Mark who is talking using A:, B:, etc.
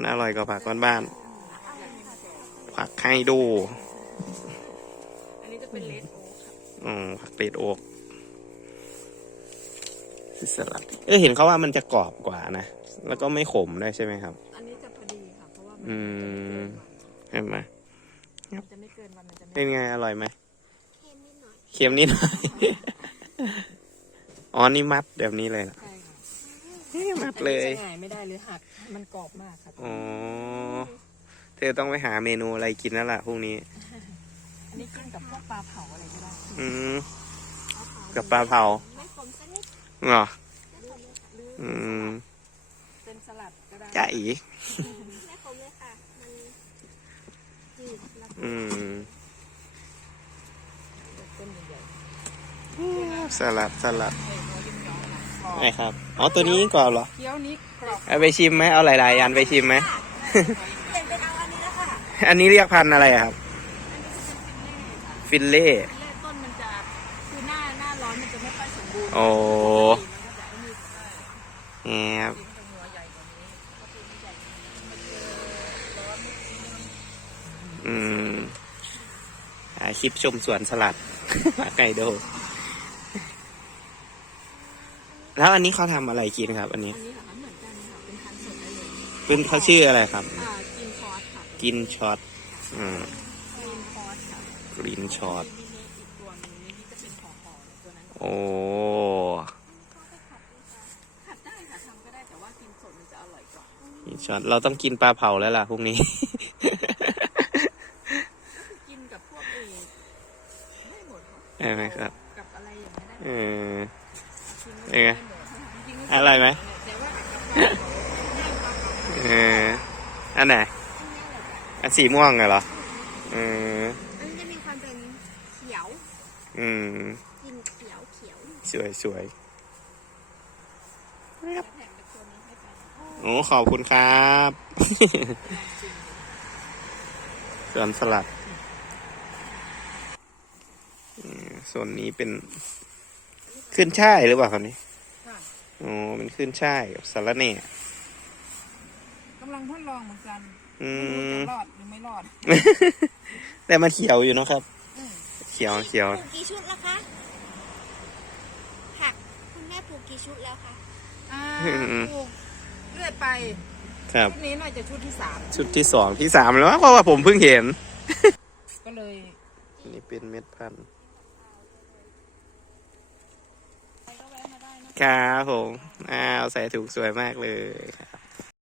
A: มันอร่อยกว่าผักบ้านๆผักไฮโด
B: อันนี้จะเป็นเลดโอ๊คครับ
A: อืมผักเตดโอกสลัดเออเห็นเขาว่ามันจะกรอบกว่านะ แล้วก็ไม่ขมด้วยใช่ไหมครับ
B: อันนี้จะพอดีค่ะ เพราะว่ามั
A: อืมเห็นไหม
B: มันจะไม่เกินวันมันจะไม่
A: เป็นไงอร่อยไหม
C: เค็มนิดหน่อย
A: เค็มนิดหน่อย อ๋อ นี่มัดแบบนี้เลยเหรอ
B: ใช่ค่ะ
A: เฮ้ยมัดเลย
B: อันนี้จะง่ายไม่ได้เลยหักมันกรอบมากครับ
A: อ๋อ เธอต้องไปหาเมนูอะไรกินแล้วล่ะพรุ่งนี้
B: อันนี้กินกับพวกปลาเผาอะไรก็ได้
A: อืมกับปลาเผา
C: ไม่ขมสักนิด
A: เหรอ
C: ไม่ขมเลยค่ะ
B: หรือ
A: อืม
B: เป็นสลัดก็ได้
A: จ้าอี
C: ไม่ขมเลยค่ะ มันจืดแล้วก็
A: อืม
B: ต้นใหญ่
A: สลัดสลัด
B: ๆ หน่อยกรอบ
A: ไงครับ อ๋อ ตัวนี้กรอบเหรอ
B: เคี้ยวนี้กรอบ
A: เอาไปชิมไหมเอาหลายๆอันไปชิมไหม
C: เปลี่ยนเป็นเอาอันนี้แล้วค่ะ
A: อันนี้เรียกพันธุ์อะไรอะครับฟิลเล่
B: แรกต้นมันจะคือหน้าหน้าร้อนมันจะไม่ค่อยสมบูรณ์
A: โอ้
B: มันก็จะไอ้นี่ได้
A: แอบ
B: กินกับหัวใหญ่กว่านี้ก็คือมันใหญ่มันเจอร้อนนิดนึง
A: อืมอ่าคลิปชมสวนสลัด ไก่โด แล้วอันนี้เขาทำอะไรกินครับ อันนี้
B: อันนี้ค่ะเหมือนกันค่ะเป็นพันธุ์สดได้เลย
A: เป็นเขาชื่ออะไรครับ
B: อ่ากินคอร์สค่ะ
A: กินช็อตอืม
B: กินคอร์สค่ะ
A: กรีนช็อต
B: มีอีกตัวหนึงนี่ที่จะเป็นห่อๆตัวนั้น
A: โอ้
B: ผัดได้ค่ะทำก็ได้แต่ว่ากินสดมันจะอร่อยกว่า
A: กินช็อต เราต้องกินปลาเผาแล้วล่ะพรุ่งนี้
B: กินกับพวกเองได้หมดค่ะ
A: ได้ไหมครับ
B: กับอะไรอย่างนี้ยได้
A: เออ
B: กิน
A: เอ้ย
B: ได้หมดจริงๆ
A: อร่อยไหม
B: แต่ว่ากับปลาเผา
A: เอออันไหนอันสีม่วงเหรอเออ
C: อันนี้จะมีความเป็นเขียว
A: อืม
C: กลินเขียวเขียว
A: สวยสวย
B: แถมเป็นตัวนี้ให้ไป
A: โอ้ขอบคุณครับส่วนสลัดอืมส่วนนี้เป็น ขึ้นช่ายหรือเปล่าครับนี่
B: ค่ะ
A: อ๋อเป็นขึ้นช่ายกับสาระเน่
B: กำลังทดลองเหมือนกัน
A: อื
B: ไม่รู้
A: ม
B: จะรอดหรือไม่รอด
A: แต่มันเขียวอยู่เนอะครับ
B: อืม
A: เขียวเขียว
C: ปลูกกี่ชุดแล้วคะ ผักคุณแม่ปลูกกี่ชุดแล้วคะ
B: อ่า
A: อืม
B: ปลูกเรื่อยไป
A: ครับ
B: ชุดนี้น่าจะชุดที่สาม
A: ชุดที่สองที่สามแล้วมั้งเพราะว่าผมเพิ่งเห็น
B: ก็เลย
A: อันนี้เป็นเม็ดพันธุ์
B: ไปก็แวะมาได้นะ ครับ
A: ผมอ้าวใส่ถุงสวยมากเลยครับ